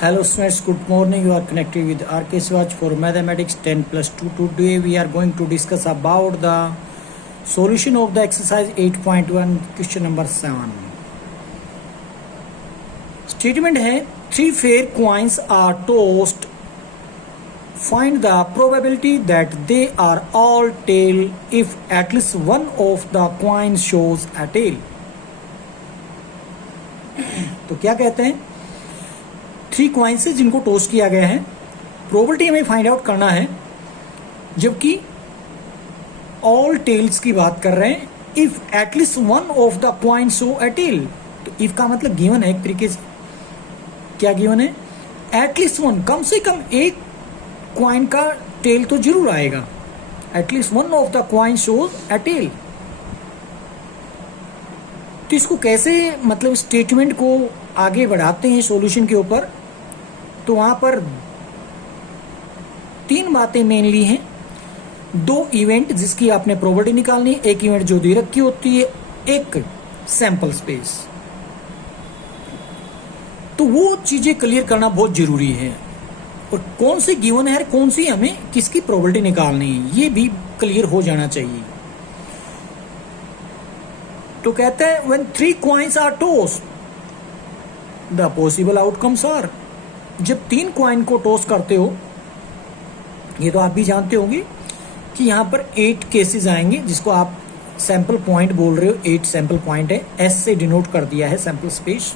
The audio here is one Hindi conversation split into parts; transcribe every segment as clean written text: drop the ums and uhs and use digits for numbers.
Hello students, good morning. You are connected with RK Swatch for Mathematics 10 plus 2. Today we are going to discuss about the solution of the exercise 8.1 question number 7. Statement है 3 fair coins are tossed. Find the probability that they are all tail if at least one of the coins shows a tail. तो क्या कहते हैं, 3 कॉइन्स है जिनको टॉस किया गया है, प्रोबेबिलिटी हमें फाइंड आउट करना है, जबकि ऑल टेल्स की बात कर रहे हैं if at least one of the coin show a tail. तो इफ का मतलब गिवन है, एक तरीके से क्या गिवन है, एटलीस्ट वन, कम से कम एक कॉइन का टेल तो जरूर आएगा, at least one of the coin shows a tail. तो इसको कैसे मतलब स्टेटमेंट को आगे बढ़ाते हैं सॉल्यूशन के ऊपर, तो वहां पर 3 बातें मेनली हैं। 2 इवेंट जिसकी आपने प्रोबेबिलिटी निकालनी है, एक इवेंट जो दे रखी होती है, एक सैंपल स्पेस। तो वो चीजें क्लियर करना बहुत जरूरी है, और कौन सी गिवन है, कौन सी हमें किसकी प्रोबेबिलिटी निकालनी है, ये भी क्लियर हो जाना चाहिए। तो कहते हैं when 3 coins are tossed the possible outcomes are, जब 3 कॉइन को टॉस करते हो, ये तो आप भी जानते होंगे कि यहां पर 8 केसेस आएंगे, जिसको आप सैंपल पॉइंट बोल रहे हो, 8 सैंपल पॉइंट है, एस से डिनोट कर दिया है सैंपल स्पेस।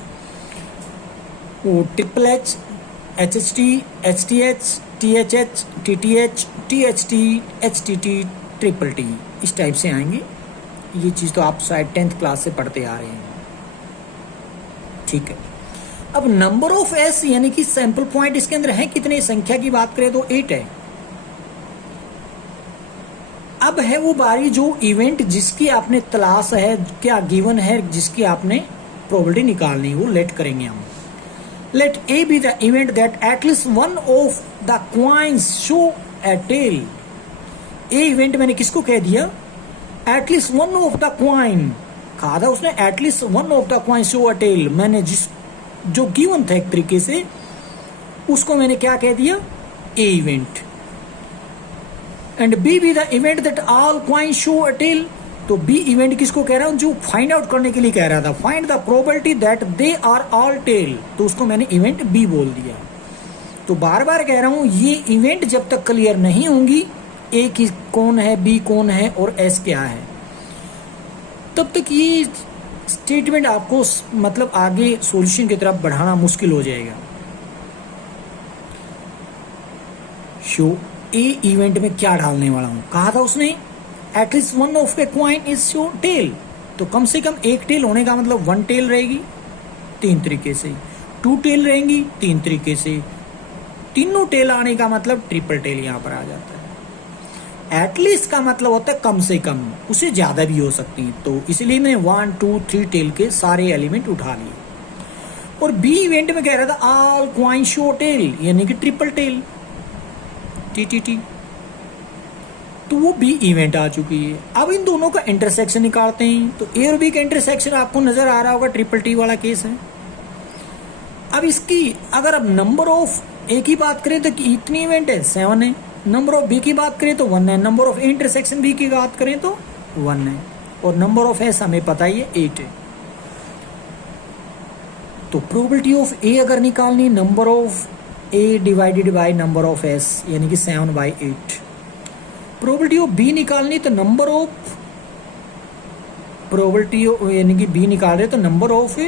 वो triple H, H H T, H T H, T H H, T T H, T H T, H T T, triple T, इस टाइप से आएंगे। ये चीज तो आप शायद 10th क्लास से पढ़ते आ रहे हैं, ठीक है। अब नंबर ऑफ एस यानी कि सैंपल पॉइंट इसके अंदर है कितने, संख्या की बात करें तो 8 है। अब है वो बारी जो इवेंट जिसकी आपने तलाश है, क्या गिवन है, जिसकी आपने प्रोबेबिलिटी निकालनी है, वो लेट करेंगे हम। Let A B the event that at least one of the coins show a tail. A event मैंने किसको कह दिया, at least one of the coin कहा था उसने, at least one of the coin show a tail. मैंने जो गिवन था एक तरीके से, उसको मैंने क्या कह दिया, A event. And B be the event that all coin show a tail. तो बी इवेंट किसको कह रहा हूं, जो फाइंड आउट करने के लिए कह रहा था, find the probability that they are all tail, तो उसको मैंने इवेंट बी बोल दिया। तो बार बार कह रहा हूं, ये इवेंट जब तक क्लियर नहीं होंगी, ए की कौन है, बी कौन है और एस क्या है, तब तक ये स्टेटमेंट आपको मतलब आगे सॉल्यूशन की तरफ बढ़ाना मुश्किल हो जाएगा। शो ए इवेंट में क्या डालने वाला हूं, कहा था उसने at least one of a coin is show tail. तो कम से कम एक टेल होने का मतलब 1 टेल रहेगी 3 तरीके से, 2 टेल रहेंगी 3 तरीके से, तीनों टेल आने का मतलब ट्रिपल टेल यहां पर आ जाता है। एटलीस्ट का मतलब होता है कम से कम, उसे ज्यादा भी हो सकती है। तो इसलिए मैंने 1, 2, 3 टेल के सारे एलिमेंट उठा लिए। और बी इवेंट में कह रहा था ऑल कॉइन शो टेल, यानी कि triple tail, T T T. तो वो बी इवेंट आ चुकी है। अब इन दोनों का इंटरसेक्शन निकालते हैं। तो ए और बी का इंटरसेक्शन आपको नजर आ रहा होगा, ट्रिपल टी वाला केस है। अब इसकी अगर अब नंबर ऑफ ए की बात करें तो कितनी इवेंट है, 7 है। नंबर ऑफ बी की बात करें तो 1 है। नंबर ऑफ इंटरसेक्शन बी की बात करें तो 1 है। और नंबर ऑफ एस हमें पता ही है 8 है। तो प्रोबेबिलिटी ऑफ ए अगर निकालनी, number of A divided by number of S, यानी कि 7/8। प्रोबेबिलिटी ऑफ बी निकालनी तो नंबर ऑफ प्रोबेबिलिटी यानी कि बी निकाल रहे तो नंबर ऑफ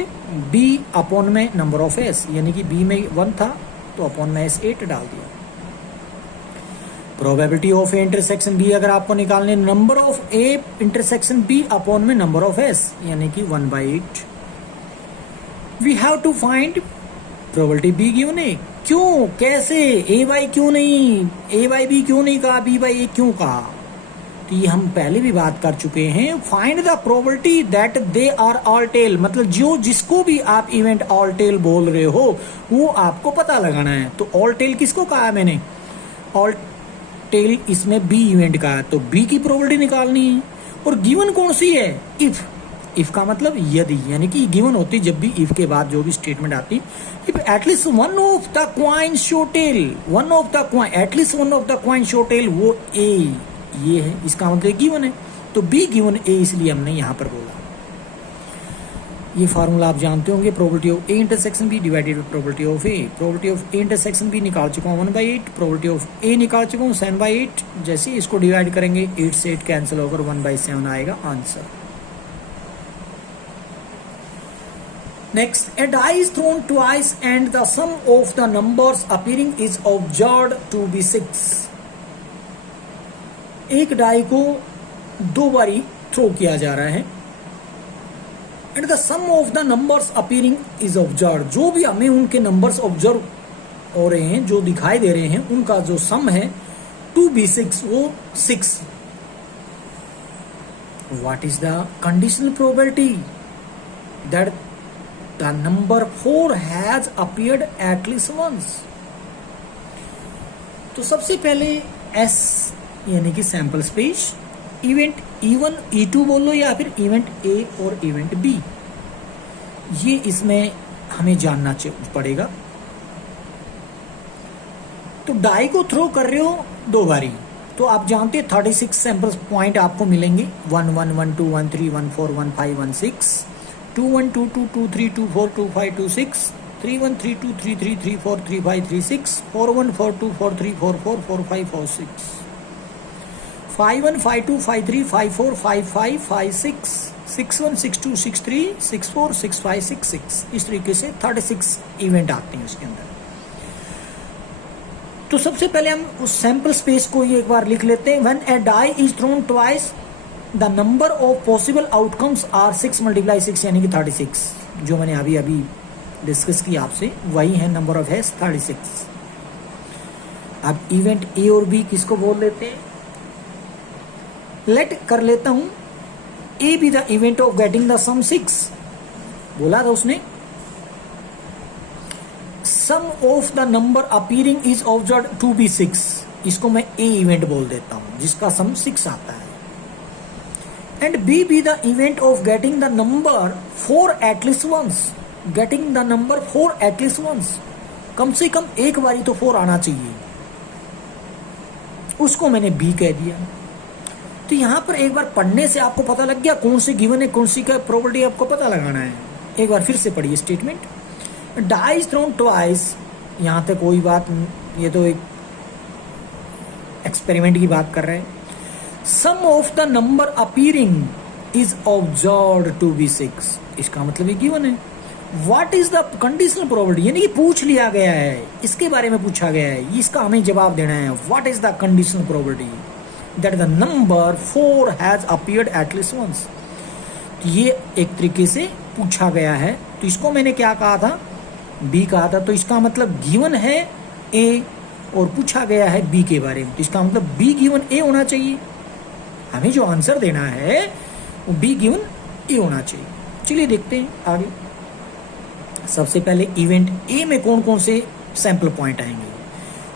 बी अपॉन में नंबर ऑफ एस, यानी कि बी में 1 था तो अपॉन में एस 8 डाल दिया। Probability of A intersection B अगर आपको निकालने, number of A intersection B upon में नंबर ऑफ एस, यानी कि 1/8। We have to find probability B given है। क्यों, कैसे, ए बाई क्यों नहीं, ए बाई बी क्यों नहीं कहा, बी बाई ए क्यों कहा, तो ये हम पहले भी बात कर चुके हैं। Find the probability that they are all tail, मतलब जो जिसको भी आप इवेंट ऑल टेल बोल रहे हो वो आपको पता लगाना है। तो ऑल टेल किसको कहा मैंने, ऑल टेल इसमें बी इवेंट का है, तो बी की प्रोबेबिलिटी निकालनी है। और गिवन कौन सी है, इफ इफ का मतलब यदि, यानी कि गिवन होती जब भी इफ के बाद जो भी स्टेटमेंट आती, if at least one of the coin show tail, one of the coin, at least one of the coin show tail, वो ए ये है, इसका मतलब गिवन है, तो बी गिवन ए, इसलिए हमने यहां पर बोला। ये फार्मूला आप जानते होंगे, probability of A intersection B divided by probability of A. Probability of A intersection B निकाल चुका हूँ 1/8, प्रोबेबिलिटी ऑफ ए निकाल चुका हूँ 7/8। जैसे इसको डिवाइड करेंगे 8 से 8 कैंसिल होकर 1/7 आएगा answer. Next, a die is thrown twice and the sum of the numbers appearing is observed to be 6। एक डाई को 2 बारी थ्रो किया जा रहा है, and the sum of the numbers appearing is observe, जो भी हमें उनके नंबर्स ऑब्जर्व हो रहे हैं, जो दिखाई दे रहे हैं, उनका जो सम है टू बी 6, वो 6। What is the conditional probability that the number 4 has appeared at least once. तो सबसे पहले एस यानी कि sample space, event E1 E2 बोल लो, या फिर इवेंट A और इवेंट B, ये इसमें हमें जानना पड़ेगा। तो डाई को थ्रो कर रहे हो 2 बारी, तो आप जानते हैं 36 सैंपल पॉइंट आपको मिलेंगे, 1 1 1 2 1 3 1 4 1 5 1 6, 2 1 2 2 2 3 2 4 2 5 2 6, 3 1 3 2 3 3 3 4 3 5 3 6, 4 1 4 2 4 3 4 4 4 5 4 6, 5 1 5 2 5 3 5 4 5 5 5 6, 6 1 6 2 6 3 6 4 6 5 6 6। इस तरीके से 36 इवेंट आते हैं उसके अंदर। तो सबसे पहले हम उस सैंपल स्पेस को ये एक बार लिख लेते हैं। When a die is thrown twice the number of possible outcomes are 6 × 6 यानी कि 36। जो मैंने अभी अभी डिस्कस किया आपसे, वही है नंबर ऑफ हैज 36। अब इवेंट ए और बी किसको बोल लेते हैं, लेट कर लेता हूं A B the event of getting the sum 6। बोला था उसने sum of the number appearing is observe to be 6, इसको मैं ए इवेंट बोल देता हूं जिसका सम 6 आता है। And B be the event of getting the number 4 at least once, getting the number 4 at least once, कम से कम एक बारी तो 4 आना चाहिए, उसको मैंने बी कह दिया। तो यहां पर एक बार पढ़ने से आपको पता लग गया कौन सी गिवन है, कौन सी का प्रोबेबिलिटी आपको पता लगाना है। एक बार फिर से पढ़िए statement, die is thrown twice, यहां तक कोई बात, ये तो एक एक्सपेरिमेंट की बात कर रहे हैं। Sum of the number appearing is observed to be 6, इसका मतलब ये गिवन है। What is the conditional probability, यानी कि पूछ लिया गया है, इसके बारे में पूछा गया है, इसका हमें जवाब देना है। What is the conditional probability that the number 4 has appeared at least once। तो ये एक तरीके से पूछा गया है, तो इसको मैंने क्या कहा था, B कहा था, तो इसका मतलब गिवन है A और पूछा गया है B के बारे में, तो इसका मतलब B गिवन A होना चाहिए। हमें जो आंसर देना है वो B गिवन A होना चाहिए। चलिए देखते हैं आगे। सबसे पहले इवेंट A में कौन कौन से सैंपल पॉइंट आएंगे।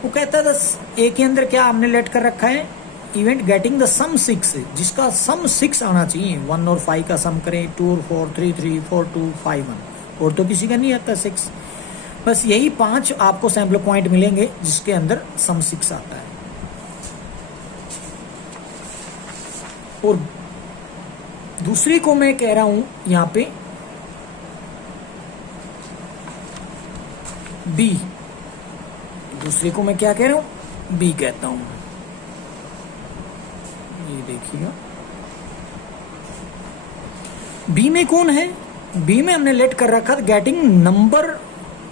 वो कहता था A के अंदर क्या हमने लेट कर रखा है, इवेंट गेटिंग द सम 6, जिसका सम 6 आना चाहिए। 1 और 5 का सम करें, 2 और 4 3 3 4 2 5 1, और तो किसी का नहीं आता 6। बस यही 5 आपको सैंपल पॉइंट मिलेंगे जिसके अंदर सम 6 आता है। और दूसरी को मैं कह रहा हूं यहां पे बी, दूसरी को मैं क्या कह रहा हूं, बी कहता हूं। ये देखिएगा बी में कौन है, बी में हमने लेट कर रखा था गेटिंग नंबर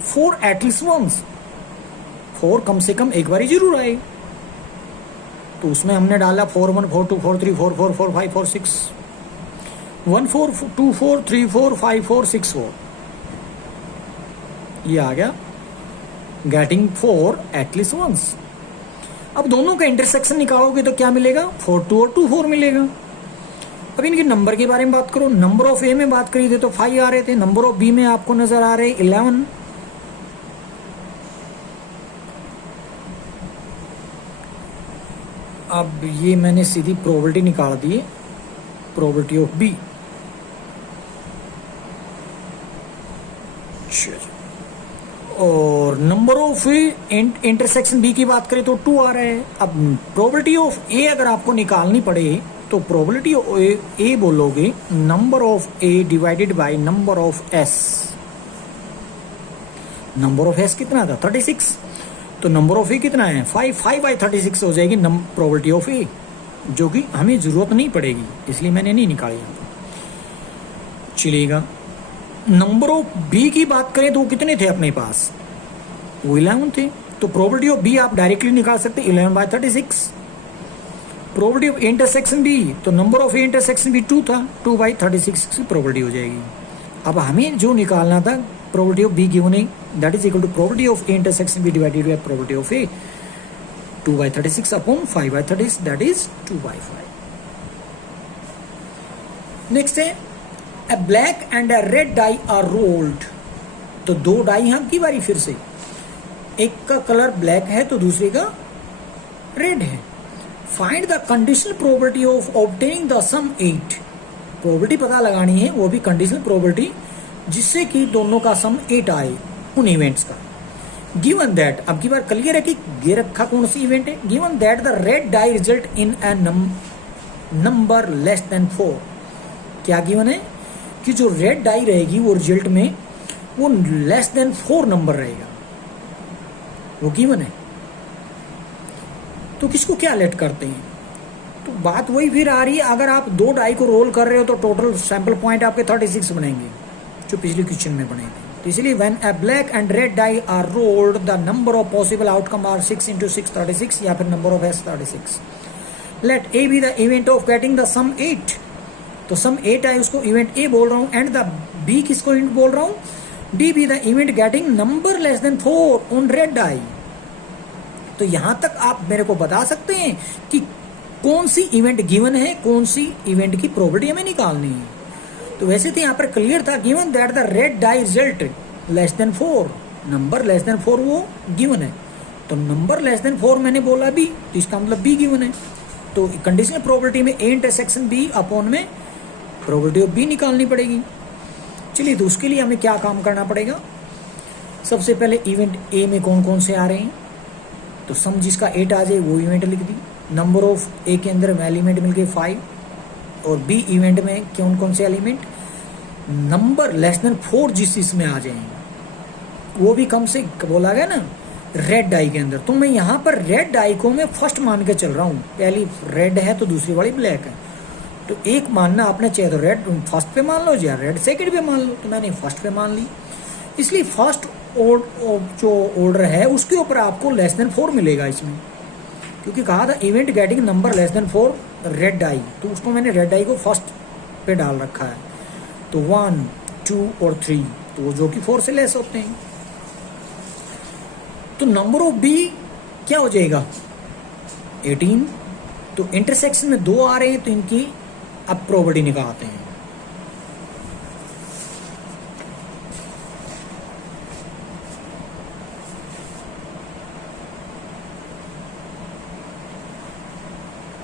4 एटलीस्ट वंस, 4 कम से कम एक बार जरूर आए, तो उसमें हमने डाला 4 1 4 2 4 3 4 4 4 5 4 6, 1 4 2 4 3 4 5 4 6 4, ये आ गया गेटिंग 4 एटलीस्ट वंस। अब दोनों का इंटरसेक्शन निकालोगे तो क्या मिलेगा, 4 2 और 2 4 मिलेगा। अब इनके नंबर के बारे में बात करो, नंबर ऑफ ए में बात करी थी तो 5 आ रहे थे, नंबर ऑफ बी में आपको नजर आ रहे 11। अब ये मैंने सीधी प्रोबेबिलिटी निकाल दी है, प्रोबेबिलिटी ऑफ बी। और नंबर ऑफ इंटरसेक्शन बी की बात करें तो 2 आ रहा है। अब प्रोबेबिलिटी ऑफ ए अगर आपको निकालनी पड़े तो प्रोबेबिलिटी ऑफ ए बोलोगे number of A divided by number of S. Number of S कितना था 36, तो नंबर ऑफ ए कितना है 5 बाई 36 हो जाएगी प्रोबेबिलिटी ऑफ ए, जो कि हमें जरूरत नहीं पड़ेगी इसलिए मैंने नहीं निकाली। चलिएगा नंबर ऑफ बी की बात करें तो वो कितने थे अपने पास, वो 11 थे, तो प्रोबेबिलिटी ऑफ बी आप डायरेक्टली निकाल सकते 11 by 36। Probability of intersection B, तो नंबर ऑफ इंटरसेक्शन बी 2 था, 2 बाई 36 की प्रोबेबिलिटी हो जाएगी। अब हमें जो निकालना था प्रोबेबिलिटी ऑफ बी गिवन है, that is equal to probability of intersection B divided by probability of A, 2 by 36 upon 5 by 36, that is 2 by 5। Next है A black and a red die are rolled। तो 2 डाई हैं की बारी फिर से, एक का कलर ब्लैक है तो दूसरे का रेड है। Find the conditional probability of obtaining the sum 8। प्रोबेबिलिटी पता लगानी है, वो भी कंडीशनल प्रोबेबिलिटी जिससे कि दोनों का सम 8 आए उन इवेंट्स का। गिवन दैट, अब की बार क्लियर है कि ये रखा कौन सी इवेंट है। Given that the red die result in a number less than 4। क्या गिवन है कि जो रेड डाई रहेगी वो रिजल्ट में वो लेस देन 4 नंबर रहेगा, वो गिवन है। तो किसको क्या लेट करते हैं, तो बात वही फिर आ रही है, अगर आप 2 डाई को रोल कर रहे हो तो टोटल सैंपल पॉइंट आपके 36 बनेंगे जो पिछले क्वेश्चन में बने थे। तो इसलिए when a black and red die are rolled the number of possible outcome are 6 × 6 36 या फिर number of S 36। Let A B the event of getting the sum 8। तो सम 8 है उसको इवेंट ए बोल रहा हूं, एंड द बी किसको इवेंट बोल रहा हूं, D B the event getting number less than 4 on red die. तो यहां तक आप मेरे को बता सकते हैं कि कौन सी इवेंट गिवन है, कौन सी इवेंट की प्रोबेबिलिटी हमें निकालनी है। तो वैसे तो यहां पर क्लियर था, given that the red die result less than 4, number less than 4 वो गिवन है। तो नंबर लेस देन 4 मैंने बोला बी, तो इसका मतलब बी गिवन है। तो कंडीशनल प्रोबेबिलिटी में ए इंटरसेक्शन बी अपॉन में प्रोबेबिलिटी ऑफ बी निकालनी पड़ेगी। चलिए, तो उसके लिए हमें क्या काम करना पड़ेगा। सबसे पहले इवेंट ए में कौन कौन से आ रहे हैं, तो सम जिसका 8 आ जाए वो इवेंट लिख दी। नंबर ऑफ ए के अंदर एलिमेंट मिल गए 5, और बी इवेंट में कौन कौन से एलिमेंट, नंबर लेस देन 4 जिस इसमें आ जाएंगे वो भी कम से बोला गया ना रेड डाई के अंदर। तो मैं यहाँ पर रेड डाई को मैं फर्स्ट मान के चल रहा हूँ, पहली रेड है तो दूसरी वाली ब्लैक है। तो एक मानना आपने चाहे तो रेड फर्स्ट पे मान लो या रेड सेकंड पे मान लो, तो मैंने फर्स्ट पे मान ली। इसलिए फर्स्ट जो ऑर्डर है उसके ऊपर आपको लेस देन 4 मिलेगा इसमें, क्योंकि कहा था event getting number less than 4 red die, तो उसको मैंने रेड डाई को फर्स्ट पे डाल रखा है। तो 1, 2 और 3, तो वो जो कि 4 से लेस होते हैं। तो नंबर ऑफ बी क्या हो जाएगा 18। तो इंटरसेक्शन में 2 आ रहे हैं तो इनकी अब प्रोबेबिलिटी निकालते हैं।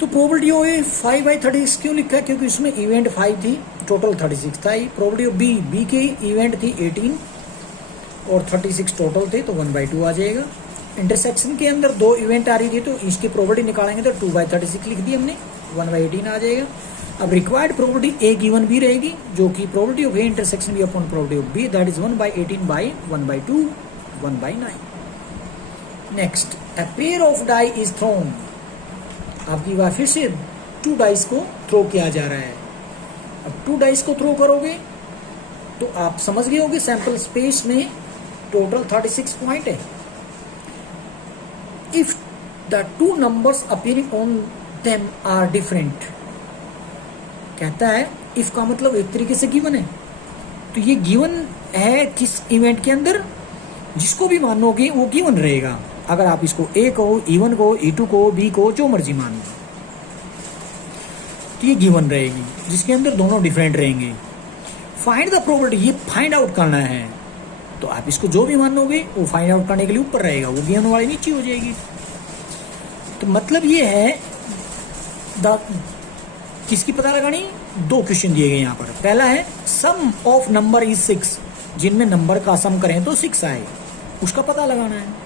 तो प्रोबेबिलिटी ऑफ 5 बाई 36 क्यों लिखा है, क्योंकि उसमें इवेंट 5 थी, टोटल 36 था। प्रोबेबिलिटी ऑफ बी की इवेंट थी 18 और 36 टोटल थे, तो 1/2 आ जाएगा। इंटरसेक्शन के अंदर 2 इवेंट आ रही थी, तो इसकी प्रोबेबिलिटी निकालेंगे तो 2/36 लिख दी हमने, 1/18 आ जाएगा। अब रिक्वायर्ड प्रोबेबिलिटी ए गिवन भी रहेगी, जो कि probability of A intersection B upon probability of B, that is 1/18 by 1/2 1/9। Next, a pair of die is thrown. आपकी बार फिर से 2 डाइस को थ्रो किया जा रहा है। अब 2 डाइस को थ्रो करोगे तो आप समझ गए होंगे सैंपल स्पेस में टोटल 36 पॉइंट है। If the 2 numbers appearing on them are different, कहता है इफ का मतलब एक तरीके से गिवन है, तो ये गिवन है किस इवेंट के अंदर, जिसको भी मानोगे वो गिवन रहेगा। अगर आप इसको ए को, इवन को, E2 को, बी को, जो मर्जी मान लो, तो ये गिवन रहेगी, जिसके अंदर दोनों डिफरेंट रहेंगे। फाइंड द प्रोबेबिलिटी, ये फाइंड आउट करना है, तो आप इसको जो भी मानोगे वो फाइंड आउट करने के लिए ऊपर रहेगा, वो गिवन वाली नीचे हो जाएगी। तो मतलब ये है किसकी पता लगानी, 2 क्वेश्चन दिए गए यहाँ पर। पहला है सम ऑफ नंबर इज 6, जिनमें नंबर का सम करें तो 6 आए। उसका पता लगाना है।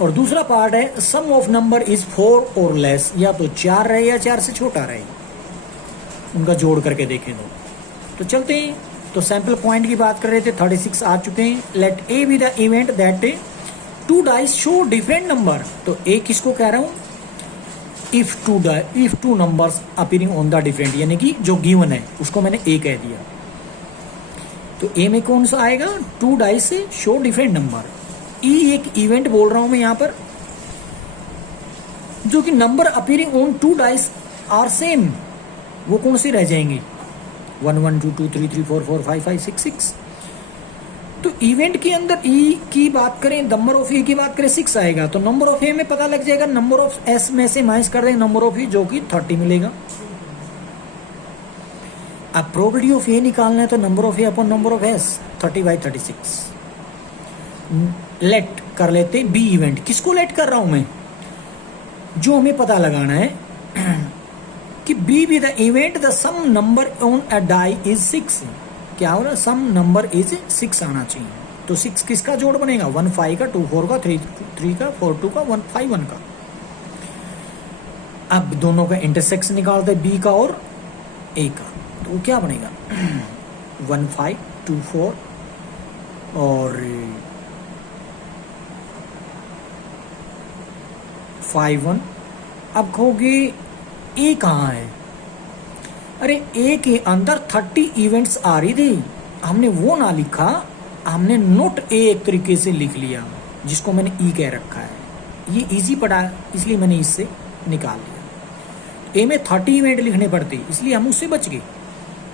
और दूसरा पार्ट है सम ऑफ नंबर इज 4 और लेस, या तो 4 रहे या 4 से छोटा रहे, उनका जोड़ करके देखें तो चलते हैं। तो सैंपल पॉइंट की बात कर रहे थे, 36 आ चुके हैं। Let A B the event that 2 dice show different number. तो ए किसको कह रहा हूं, if two numbers appearing on the different, यानी कि जो गिवन है उसको मैंने ए कह दिया। तो ए में कौन सा आएगा, 2 डाइस से शो डिफरेंट नंबर। ई एक इवेंट बोल रहा हूं मैं यहां पर, जो कि number appearing on 2 dice are same, वो कौन से रह जाएंगे, 1 1 2 2 3 3 4 4 5 5 6 6। तो इवेंट के अंदर ई की बात करें, नंबर ऑफ ए की बात करें 6 आएगा। तो नंबर ऑफ ए में पता लग जाएगा, नंबर ऑफ एस में से माइनस कर देंगे नंबर ऑफ ई, जो कि 30 मिलेगा। अब प्रोबेबिलिटी ऑफ ए निकालना है, तो number of A upon number of S 30/36। Let कर लेते बी इवेंट। किसको लेट कर रहा हूं मैं, जो हमें पता लगाना है कि B be the event the sum number on a die is 6। क्या हो रहा है, सम नंबर इज 6 आना चाहिए। तो 6 किसका जोड़ बनेगा, 1 5 का, 2 4 का, 3 का, 4 2 का, 1 5 1 का। अब दोनों का इंटरसेक्शन निकालते हैं, बी का और ए का। तो वो क्या बनेगा, 1 5 2 4 और 5 1। अब कहोगे ए कहाँ है, अरे ए के अंदर 30 इवेंट्स आ रही थी, हमने वो ना लिखा, हमने नोट ए एक तरीके से लिख लिया, जिसको मैंने ई कह रखा है। ये इजी पड़ा इसलिए मैंने इससे निकाल लिया। ए में 30 इवेंट लिखने पड़ते, इसलिए हम उससे बच गए।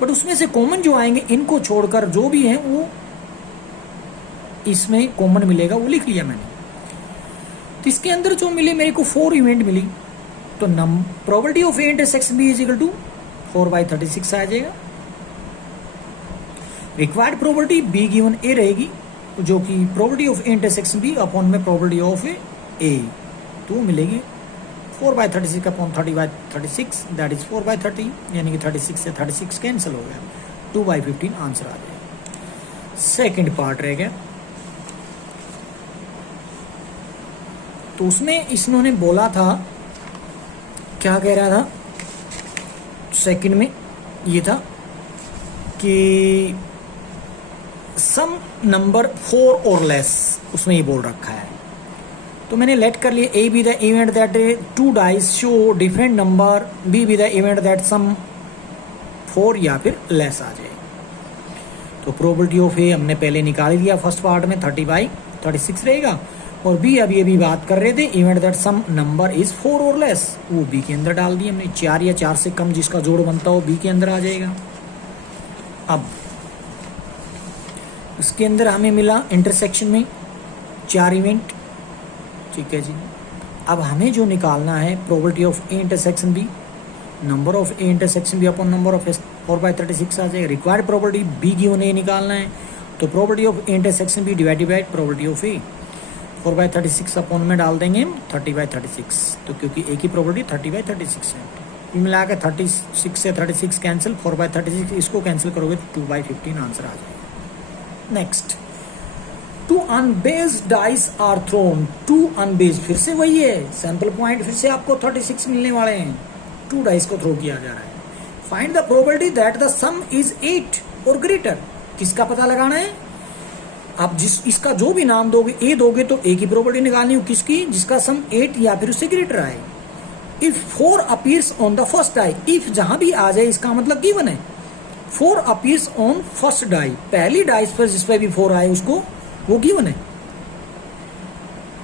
बट उसमें से कॉमन जो आएंगे, इनको छोड़कर जो भी हैं वो इसमें कॉमन मिलेगा, वो लिख लिया मैंने। तो इसके अंदर जो मिले मेरे को 4 इवेंट मिली, तो probability of A intersection B is equal to 4/36 आ जाएगा। Required probability B given A रहेगी, जो कि probability of A intersection B upon में प्रोबेबिलिटी ऑफ ए, तो मिलेगी 4/36 अपॉन 30/36, दैट इज 4/30, यानी कि 36 से 36 कैंसिल हो गया, 2/15 आंसर आ जाएगा। सेकेंड पार्ट रह गया, तो उसमें इन्होंने बोला था, क्या कह रहा था, सेकंड में ये था कि सम नंबर 4 और लेस, उसमें ये बोल रखा है। तो मैंने लेट कर लिया A B the event that 2 dice show different number, B be the event that sum 4 या फिर लेस आ जाए। तो प्रोबेबिलिटी ऑफ ए हमने पहले निकाल दिया फर्स्ट पार्ट में, 30/36 रहेगा। और बी अभी बात कर रहे थे, event that sum number is 4 और लेस, वो बी के अंदर डाल दिया हमने। 4 या 4 से कम जिसका जोड़ बनता हो बी के अंदर आ जाएगा। अब उसके अंदर हमें मिला इंटरसेक्शन में 4 इवेंट, ठीक है जी। अब हमें जो निकालना है probability of A intersection B, number of A intersection B upon number of S, 4/36 आ जाएगा। Required probability B given A निकालना है, तो probability of A intersection B divided by probability of A, 4/36 upon में डाल देंगे हम 30/36। तो क्योंकि ए की प्रोबेबिलिटी 30/36 है, मिला के 36 से 36 कैंसिल, 4/36 इसको कैंसिल करोगे तो 2/15 आंसर आ जाएगा। Next, 2 unbiased dice are thrown. 2 unbiased, फिर से वही है सैंपल पॉइंट, फिर से आपको 36 मिलने वाले हैं। 2 डाइस को थ्रो किया जा रहा है। Find the probability that the some is 8 और ग्रेटर। किसका पता लगाना है, आप इसका जो भी नाम दोगे, ए दोगे तो ए की प्रोबेबिलिटी निकालनी हो, किसकी, जिसका सम 8 या फिर उससे ग्रेटर आए। If 4 appears on the first die, if जहां भी आ जाए इसका मतलब गिवन है। 4 अपीयर्स ऑन फर्स्ट डाई, पहली डाइस पर जिस पे भी 4 आए उसको वो गिवन है।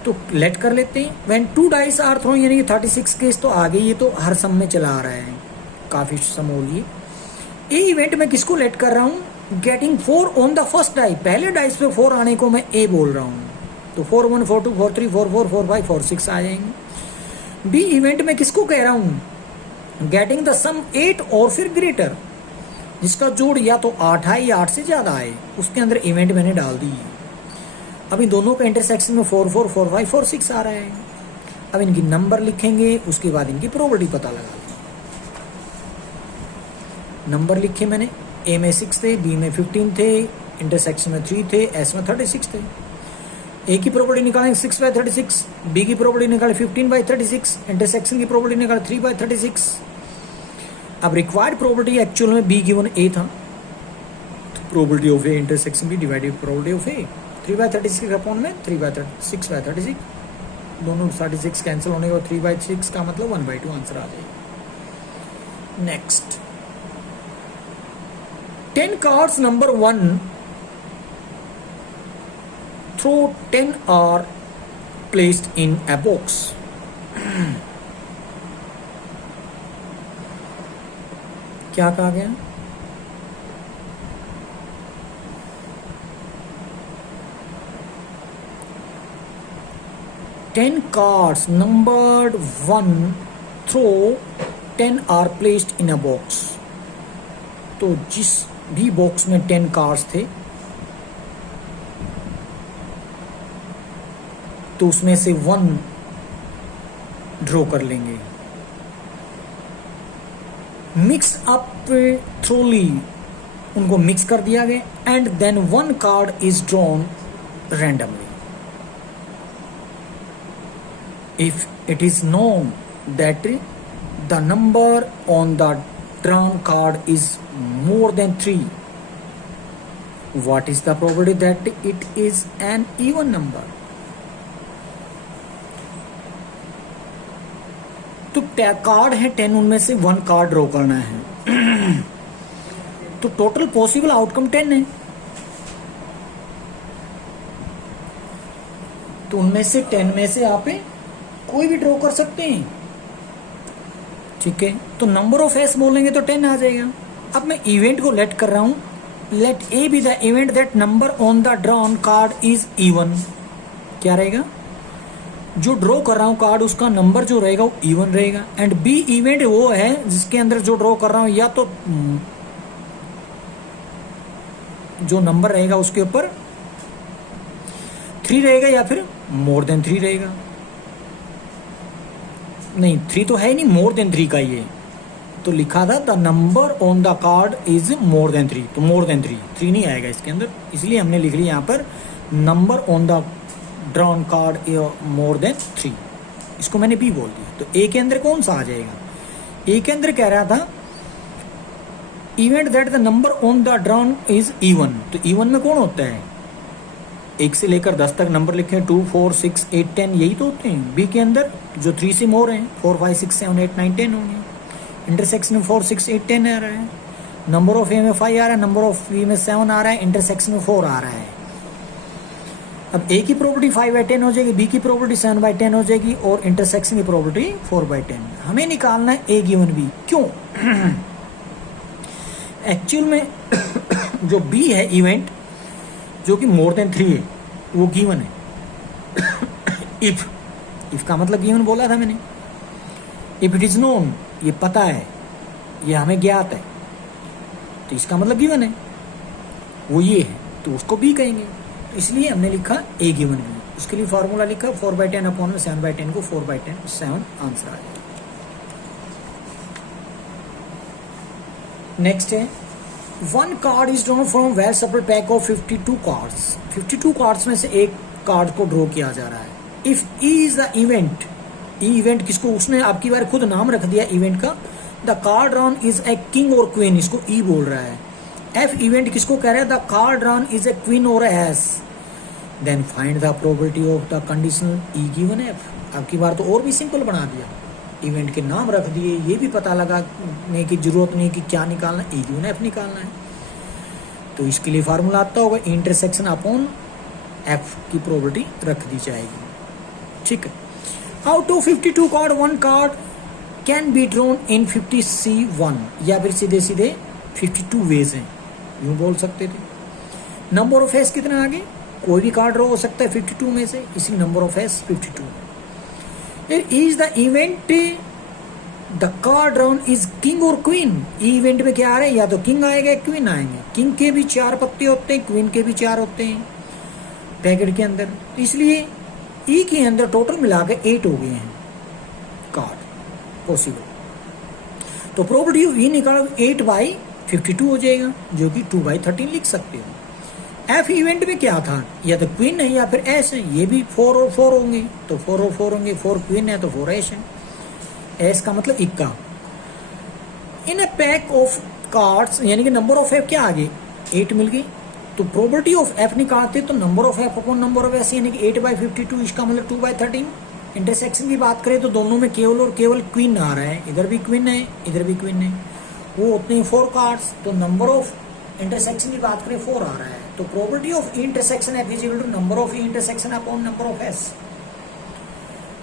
तो लेट कर लेते हैं, व्हेन 2 डाइस आर थ्रोन, यानी कि 36 केस तो आ गई, ये तो हर सम में चला आ रहा है, काफी समोलिए। ए इवेंट में किसको लेट कर रहा हूं, getting 4 on the first die, पहले डाइस पे 4 आने को मैं ए बोल रहा हूं। तो 4 1 4 2 4 3 4 4 4 5 4 6 आ जाएंगे। बी इवेंट में किसको कह रहा हूं, गेटिंग द सम 8 और फिर ग्रेटर, जिसका जोड़ या तो 8 आए या 8 से ज्यादा आए, उसके अंदर इवेंट मैंने डाल दी है। अब इन दोनों का इंटरसेक्शन में 4 4 4 5 4 6 आ रहा है। अब इनकी नंबर लिखेंगे, उसके बाद इनकी प्रोबेबिलिटी पता लगा लेंगे। नंबर लिखे मैंने, ए में 6 थे, बी में 15 थे, इंटरसेक्शन में 3 थे, एस में 36 थे। ए की प्रोबेबिलिटी निकालेंगे 6/36, बी की प्रोबेबिलिटी निकाले 15/36, इंटरसेक्शन की प्रोबेबिलिटी निकाले 3/36। अब रिक्वायर्ड प्रोबेबिलिटी एक्चुअल में बी गिवन ए था, तो probability of A intersection B divided probability of A 3/36 के अपॉन में 6/36, दोनों 36 कैंसिल होने के बाद 3/6 का मतलब 1/2 आंसर आ जाएगा। Next 10 cards number 1 throw 10 are placed in a box. क्या कहा गया? Ten cards numbered 1 through 10 are placed in a box. तो जिस भी बॉक्स में 10 कार्ड्स थे तो उसमें से 1 ड्रॉ कर लेंगे। मिक्स अप थ्रोली, उनको मिक्स कर दिया गया, and then 1 card is drawn randomly. If it is known that the number on the drawn card is more than 3, what is the probability that it is an even number? तो कार्ड है 10, उनमें से 1 कार्ड ड्रॉ करना है तो टोटल पॉसिबल आउटकम 10 है, तो उनमें से 10 में से आप कोई भी ड्रॉ कर सकते हैं, ठीक है। तो नंबर ऑफ एस बोलेंगे तो 10 आ जाएगा। अब मैं इवेंट को लेट कर रहा हूं, let A B the event that number on the drawn card is even. क्या रहेगा? जो ड्रॉ कर रहा हूं कार्ड उसका नंबर जो रहेगा वो इवन रहेगा। एंड बी इवेंट वो है जिसके अंदर जो ड्रॉ कर रहा हूं या तो जो नंबर रहेगा उसके ऊपर 3 रहेगा या फिर मोर देन 3 रहेगा। नहीं, 3 तो है ही नहीं, मोर देन 3 का ये तो लिखा था the number on the card is more than 3, तो मोर देन 3 नहीं आएगा इसके अंदर, इसलिए हमने लिख लिया यहाँ पर number on the drawn card more than 3, इसको मैंने बी बोल दिया। तो ए के अंदर कौन सा आ जाएगा? ए के अंदर कह रहा था event that the number on the drawn is even, तो इवन में कौन होता है? 1 से लेकर 10 तक नंबर लिखे, 2 4 6 8 10 यही तो होते हैं। बी के अंदर जो 3 से मोर हैं 4 5 6 7 8 9 10 होंगे। इंटरसेक्शन में 4 6 8 10 आ रहा है, नंबर ऑफ ए में 5 आ रहा है, नंबर ऑफ बी में 7 आ रहा है, इंटरसेक्शन में 4 आ रहा है। अब ए की प्रोबेबिलिटी 5/10 हो जाएगी, बी की प्रोबेबिलिटी 7/10 हो जाएगी और इंटरसेक्शन की प्रोबेबिलिटी 4/10। हमें निकालना है ए गिवन बी। क्यों? एक्चुअल में जो बी है इवेंट जो कि मोर देन 3 है वो गिवन है। इफ का मतलब गिवन बोला था मैंने। इफ इट इज नोन, ये पता है, ये हमें ज्ञात है, तो इसका मतलब गिवन है, वो ये है तो उसको बी कहेंगे। तो इसलिए हमने लिखा ए गिवन बी। उसके लिए फॉर्मूला लिखा 4/10 अपॉन में 7/10 को 4/10 7 आंसर आ जाएगा। नेक्स्ट है 1 card is drawn from well separate pack of 52 cards. 52 cards में से एक कार्ड को ड्रॉ किया जा रहा है। If E is the event, E event किसको, उसने आपकी बार खुद नाम रख दिया इवेंट का। The card drawn is a king और क्वीन, इसको ई बोल रहा है। एफ इवेंट किसको कह रहा है? The card drawn is a queen और ace. Then find the probability of the conditional E given F. आपकी बार तो और भी सिंपल बना दिया, इवेंट के नाम रख दिए, ये भी पता लगाने की जरूरत नहीं कि क्या निकालना, ई गिवन एफ निकालना है। तो इसके लिए फार्मूला आता होगा इंटरसेक्शन अपॉन एफ की प्रोबेबिलिटी रख दी जाएगी, ठीक है। Out of 52 card 1 card can be drawn in 50C1, या फिर सीधे सीधे 52 वेज हैं, यूं बोल सकते थे। नंबर ऑफ एस कितना आगे? कोई भी कार्ड ड्रॉ हो सकता है 52 में से, इसलिए number of S 52। Is the event the card drawn is king और क्वीन। इवेंट में क्या आ रहा है? या तो किंग आएगा क्वीन आएंगे। किंग के भी 4 पत्ते होते हैं, क्वीन के भी 4 होते हैं पैकेट के अंदर, इसलिए ई के अंदर टोटल मिला के 8 हो गए हैं कार्ड पॉसिबल। तो प्रोबेबिलिटी ऑफ ई निकालो 8/52 हो जाएगा, जो कि 2/13 लिख सकते हो। एफ इवेंट में क्या था, या तो क्वीन है या फिर एस है, ये भी 4 और 4 होंगे, तो 4 और 4 होंगे, 4 क्वीन है तो 4 एस है, एस का मतलब इक्का। इन अ पैक ऑफ कार्ड्स, यानी कि नंबर ऑफ एफ क्या आ गए 8 मिल गई, तो प्रोबेबिलिटी ऑफ एफ निकालते तो number of F upon number of S, यानी कि 8/52, इसका मतलब 2/13। इंटरसेक्शन की बात करें तो दोनों में केवल और केवल क्वीन आ रहा है, इधर भी क्वीन है इधर भी क्वीन है, वो उतने ही 4 कार्ड्स, तो नंबर ऑफ इंटरसेक्शन की बात करें 4 आ रहा है, तो probability of intersection F is equal to number of intersection upon number of S,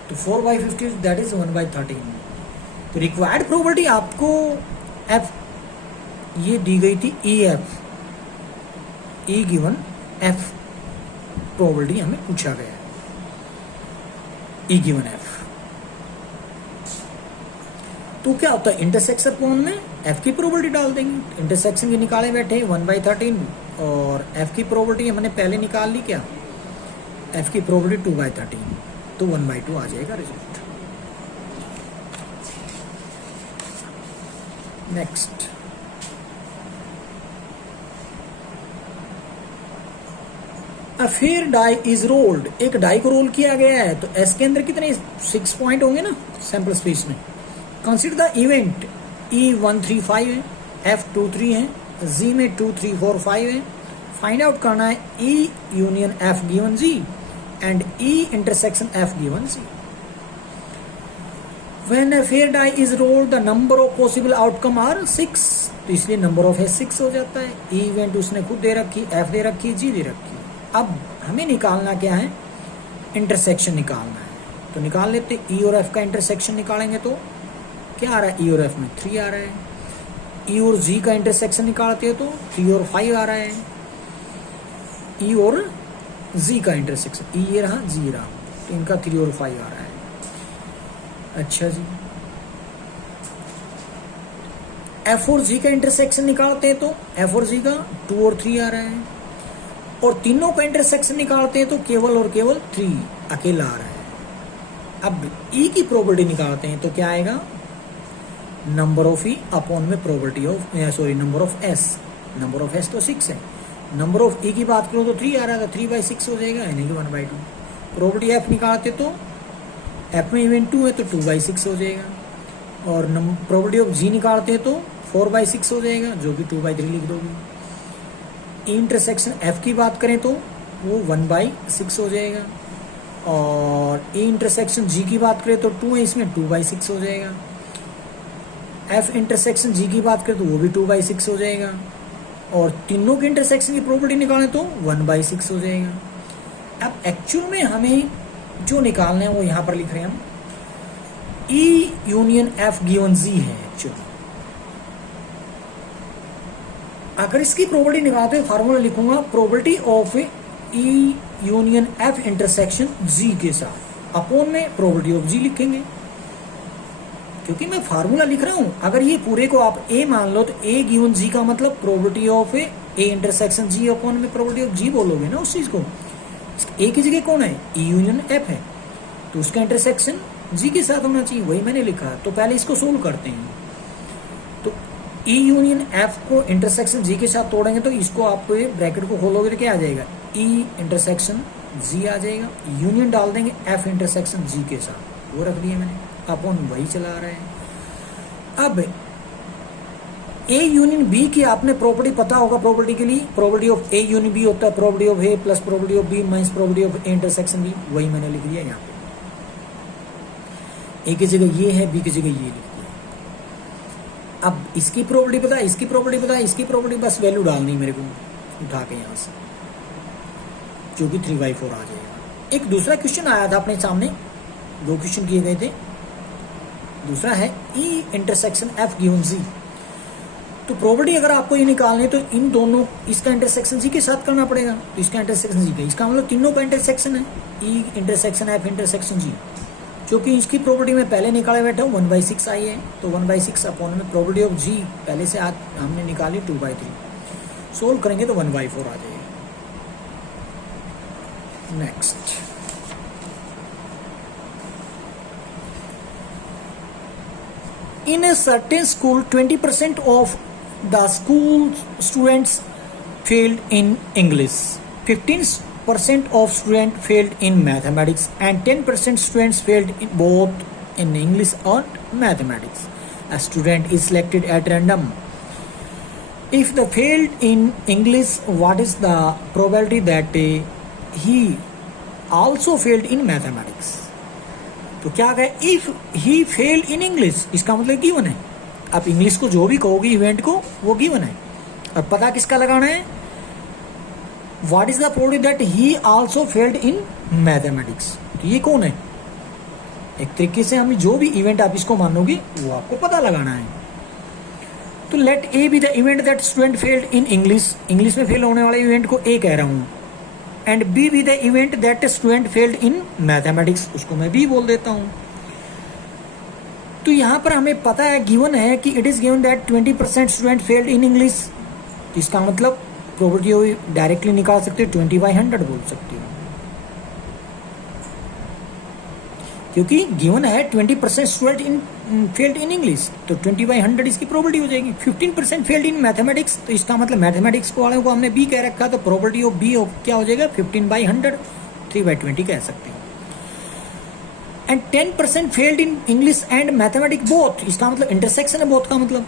तो 4/50 दैट इज 1/13। तो रिक्वायर्ड प्रोबेबिलिटी आपको एफ ये दी गई थी, ई एफ, ई गिवन एफ प्रोबेबिलिटी हमें पूछा गया है, ई गिवन एफ। तो क्या होता है इंटरसेक्शन अपॉन में एफ की प्रोबेबिलिटी डाल देंगे, इंटरसेक्शन की निकाले बैठे 1/13 और एफ की प्रोबेबिलिटी हमने पहले निकाल ली, क्या एफ की प्रोबेबिलिटी 2/13, तो 1/2 आ जाएगा result. Next, a fair die is rolled, एक डाई को रोल किया गया है, तो एस के अंदर कितने 6 पॉइंट होंगे ना सैंपल स्पेस में। कंसीडर द इवेंट, ई 1 3 5 है, एफ 2 3 है, जी में 2 3 4 5 है। फाइंड आउट करना है E union F given G and E intersection F given G. When a fair die is rolled the number of possible outcome are 6, तो इसलिए नंबर ऑफ एस 6 हो जाता है। ई इवेंट उसने खुद दे रखी, एफ दे रखी, जी दे रखी। अब हमें निकालना क्या है, इंटरसेक्शन निकालना है, तो निकाल लेते। ई और एफ का इंटरसेक्शन निकालेंगे तो क्या आ रहा है, ई और एफ में 3 आ रहा है। ई और जी का इंटरसेक्शन निकालते हो तो 3 और 5 आ रहा है। ई और जी का इंटरसेक्शन, ई ये रहा जी रहा, तो इनका 3 और 5 आ रहा है। अच्छा जी, एफ और जी का इंटरसेक्शन निकालते हैं तो एफ और जी का 2 और 3 आ रहा है, और तीनों का इंटरसेक्शन निकालते हैं तो केवल और केवल 3 अकेला आ रहा है। अब ई की प्रोबेबिलिटी निकालते हैं तो क्या आएगा, नंबर ऑफ ई अपॉन में probability of number of S, number of S तो 6 है, नंबर ऑफ ई की बात करो तो 3 आ रहा था, 3/6 हो जाएगा, यानी कि 1/2। प्रोबेबिलिटी एफ निकालते तो एफ में इवेंट 2 है तो 2/6 हो जाएगा, और प्रोबेबिलिटी ऑफ जी निकालते हैं तो 4/6 हो जाएगा, जो कि 2/3 लिख दोगे। इंटरसेक्शन एफ की बात करें तो वो 1/6 हो जाएगा, और इंटरसेक्शन जी की बात करें तो 2 है इसमें, 2/6 हो जाएगा। एफ इंटरसेक्शन जी की बात करें तो वो भी 2/6 हो जाएगा, और तीनों के इंटरसेक्शन की प्रोबेबिलिटी निकालें तो 1/6 हो जाएगा। अब एक्चुअल में हमें जो निकालना है वो यहाँ पर लिख रहे हैं हम, E union F given G है एक्चुअली। अगर इसकी प्रोबेबिलिटी निकालते हैं फार्मूला लिखूंगा, probability of E union F intersection G के साथ अपॉन में प्रोबेबिलिटी ऑफ जी लिखेंगे, क्योंकि मैं फार्मूला लिख रहा हूं। अगर ये पूरे को आप ए मान लो तो ए गिवन जी का मतलब probability of A intersection G upon में प्रोबेबिलिटी ऑफ जी बोलोगे ना उस चीज को। ए की जगह कौन है, ई यूनियन एफ है, तो उसका इंटरसेक्शन जी के साथ होना चाहिए, वही मैंने लिखा। तो पहले इसको सोल्व करते हैं। तो ई यूनियन एफ को इंटरसेक्शन जी के साथ तोड़ेंगे तो इसको आप ब्रैकेट को खोलोगे तो क्या आ जाएगा, ई इंटरसेक्शन जी आ जाएगा, यूनियन डाल देंगे एफ इंटरसेक्शन जी के साथ, वो रख दिया मैंने, अपॉन वही चला रहा है। अब ए यूनियन बी की आपने प्रॉपर्टी पता होगा, प्रोबेबिलिटी के लिए probability of A union B होता है probability of A plus probability of B minus probability of A intersection B, वही मैंने लिख दिया यहाँ पे। ए की जगह ये है, बी की जगह ये लिख दिया। अब इसकी प्रोबेबिलिटी पता, इसकी प्रोबेबिलिटी पता, इसकी प्रोबेबिलिटी, बस वैल्यू डालनी मेरे को उठा के यहाँ से, जो कि 3/4 आ जाएगा। एक दूसरा क्वेश्चन आया था अपने सामने, 2 क्वेश्चन किए गए थे। दूसरा है ई इंटरसेक्शन एफ गिवन जी। तो प्रोबेबिलिटी अगर आपको ये निकालनी है तो इन दोनों, इसका इंटरसेक्शन जी के साथ करना पड़ेगा, तो इसका इंटरसेक्शन जी का, इसका मतलब तीनों का इंटरसेक्शन है, ई इंटरसेक्शन एफ इंटरसेक्शन जी, जो कि इसकी प्रोबेबिलिटी में पहले निकाले बैठा हूँ 1/6 आई है, तो 1/6 अपॉन में प्रोबेबिलिटी ऑफ जी पहले से आज हमने निकाली 2/3, सोल्व करेंगे तो 1/4 आ जाएगा। Next, in a certain school 20% of the school students failed in English, 15% of students failed in mathematics, and 10% students failed in both in English and mathematics. A student is selected at random. If the failed in English, what is the probability that he also failed in mathematics? तो क्या कहे, if he fail in English, इसका मतलब गिवन है. अब इंग्लिश को जो भी कहोगे इवेंट को, वो गिवन है. और पता किसका लगाना है, what is the probability that he also failed in mathematics. तो ये कौन है, एक तरीके से हम जो भी इवेंट आप इसको मानोगे वो आपको पता लगाना है. तो let A B the event that student failed in English, English में फेल होने वाले इवेंट को ए कह रहा हूं. And B be the event that student failed in mathematics, उसको मैं बी बोल देता हूं. तो यहां पर हमें पता है, गिवन है कि it is given that 20% student failed in English. इसका मतलब प्रोबेबिलिटी डायरेक्टली निकाल सकते हो, 20/100 बोल सकते हो, क्योंकि गिवन है 20% student in failed in English, तो 20/100 इसकी प्रोबेबिलिटी हो जाएगी. 15% फेल्ड इन मैथमेटिक्स, तो इसका मतलब मैथमेटिक्स को वाले को हमने बी कह रखा, तो प्रोबेबिलिटी ऑफ बी क्या हो जाएगा, 15/100, 3/20 कह सकते हैं. And 10% failed in English and mathematics both, इसका मतलब इंटरसेक्शन है बोथ का मतलब.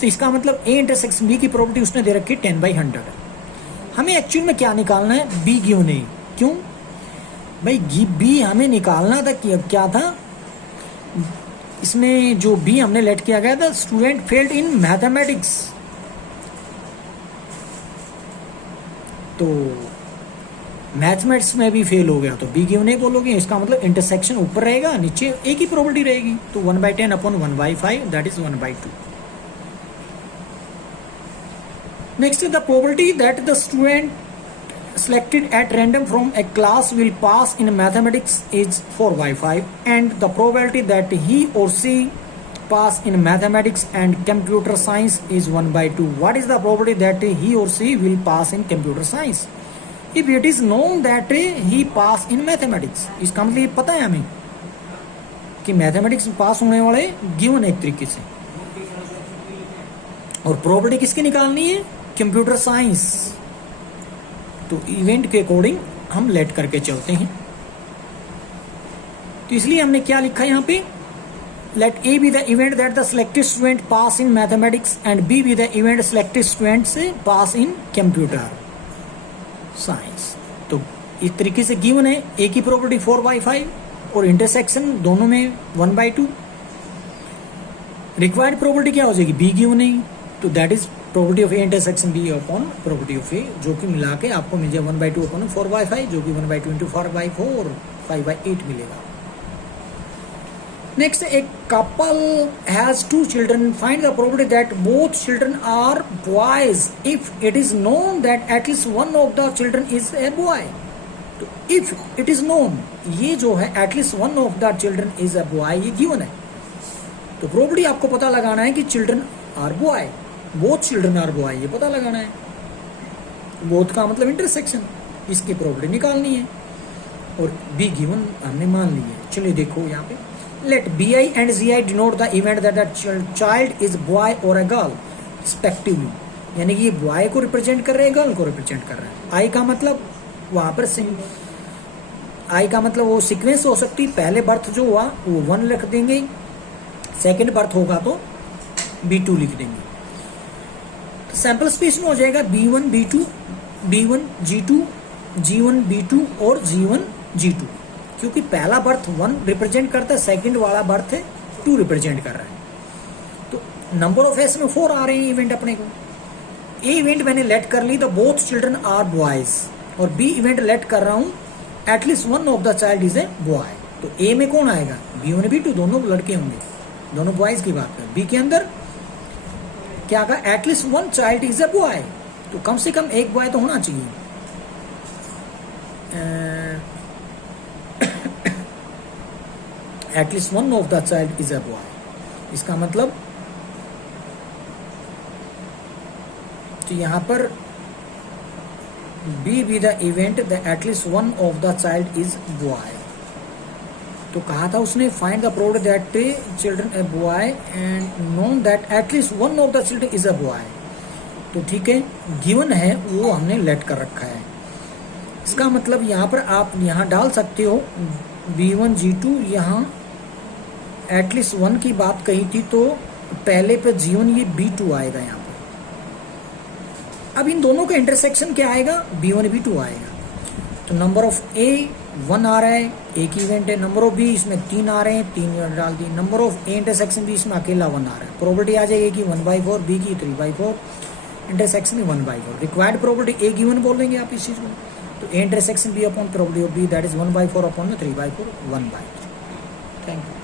तो इसका मतलब ए इंटरसेक्शन बी की प्रोबेबिलिटी उसने दे रखी है 10/100. हमें एक्चुअल में क्या निकालना है, बी क्यों नहीं, क्यों भाई बी हमें निकालना था, क्या था इसमें, जो बी हमने लेट किया गया था, स्टूडेंट फेल्ड इन मैथमेटिक्स. तो मैथमेटिक्स में भी फेल हो गया, तो बी क्यों नहीं बोलोगे, इसका मतलब इंटरसेक्शन ऊपर रहेगा, नीचे ए की प्रोबेबिलिटी रहेगी. तो 1/10 upon 1/5, that is 1/2. Next is the probability that the student selected at random from a class will pass in mathematics is 4/5, and the probability that he or she pass in mathematics and computer science is 1/2. What is the probability that he or she will pass in computer science? If it is known that he pass in mathematics, इसका मतलब ये पता है हमें कि मैथमेटिक्स में पास होने वाले गिवन एक तरीके से, और प्रोबेबिलिटी किसकी निकालनी है, कंप्यूटर साइंस. तो इवेंट के अकॉर्डिंग हम लेट करके चलते हैं. तो इसलिए हमने क्या लिखा यहां पे, let A B the event that the selected student pass in mathematics and B be the event selected student से पास इन कंप्यूटर साइंस. तो इस तरीके से गिवन है, ए की प्रोबेबिलिटी 4/5 और इंटरसेक्शन दोनों में 1/2. रिक्वायर्ड प्रोबेबिलिटी क्या हो जाएगी, बी गिवन है, तो that is probability of A intersection B upon probability of A, जो कि मिला के आपको मिल जाए 1/2 अपॉन 4/5, जो कि 1/2 इंटू 4/4 5/8 मिलेगा. Next, a couple has 2 children, find the probability that both children are boys if it is known that at least one of the children is a boy. तो इफ इट इज नोन, ये जो है at least one of the children is a boy, ये गिवन है. तो प्रोबेबिलिटी आपको पता लगाना है कि children are boy, both children are boy, ये पता लगाना है. बोथ का मतलब इंटरसेक्शन, इसकी प्रोबेबिलिटी निकालनी है, और बी गिवन हमने मान ली है. चलिए देखो यहाँ पे, let B I and G I denote the event that the child is boy और अ गर्ल रिस्पेक्टिवली, यानी कि ये बॉय को रिप्रेजेंट कर रहे हैं, गर्ल को रिप्रेजेंट कर रहा है. आई का मतलब वहां पर आई का मतलब वो सीक्वेंस हो सकती है, पहले बर्थ जो हुआ वो 1 लिख देंगे, सेकेंड बर्थ होगा तो B2 लिख देंगे. सैंपल स्पेस में हो जाएगा B1 B2, B1 G2, G1 B2 और G1 G2, क्योंकि पहला बर्थ 1 रिप्रेजेंट करता है, सेकंड वाला बर्थ है 2 रिप्रेजेंट कर रहा है. तो नंबर ऑफ एस में 4 आ रहे हैं इवेंट अपने को. ए इवेंट मैंने लेट कर ली, the both children are boys, और बी इवेंट लेट कर रहा हूं at least one of the child is a boy. तो ए में कौन आएगा, B1 B2 दोनों लड़के होंगे, दोनों बॉयज की बात करें. बी के अंदर क्या कहा, at least one child is a boy, तो कम से कम एक बॉय तो होना चाहिए. At least one of the child is a boy, इसका मतलब तो यहां पर B be the event the at least one of the child is boy. तो कहा था उसने, find the probability that children a boy and known that at least one of the children is a boy. तो ठीक है, गिवन है वो हमने लेट कर रखा है। इसका मतलब यहाँ पर आप यहाँ डाल सकते हो B1 G2, यहाँ एटलीस्ट 1 की बात कही थी तो पहले पे G1 ये B2 आएगा यहाँ पर। अब इन दोनों का इंटरसेक्शन क्या आएगा, B1 B2 आएगा। तो नंबर ऑफ A 1 आ रहा है, एक ही इवेंट है। नंबर ऑफ B इसमें 3 आ रहे हैं, 3 इवेंट डाल दी। Number of A intersection B इसमें अकेला 1 आ रहा है। प्रोबेबिलिटी आ जाएगी कि 1/4, B की 3/4, intersection 1/4। Required probability A given बोल देंगे आप इस चीज को। तो A intersection B upon probability of B that is 1/4 upon 3/4, 1/3। Thank you.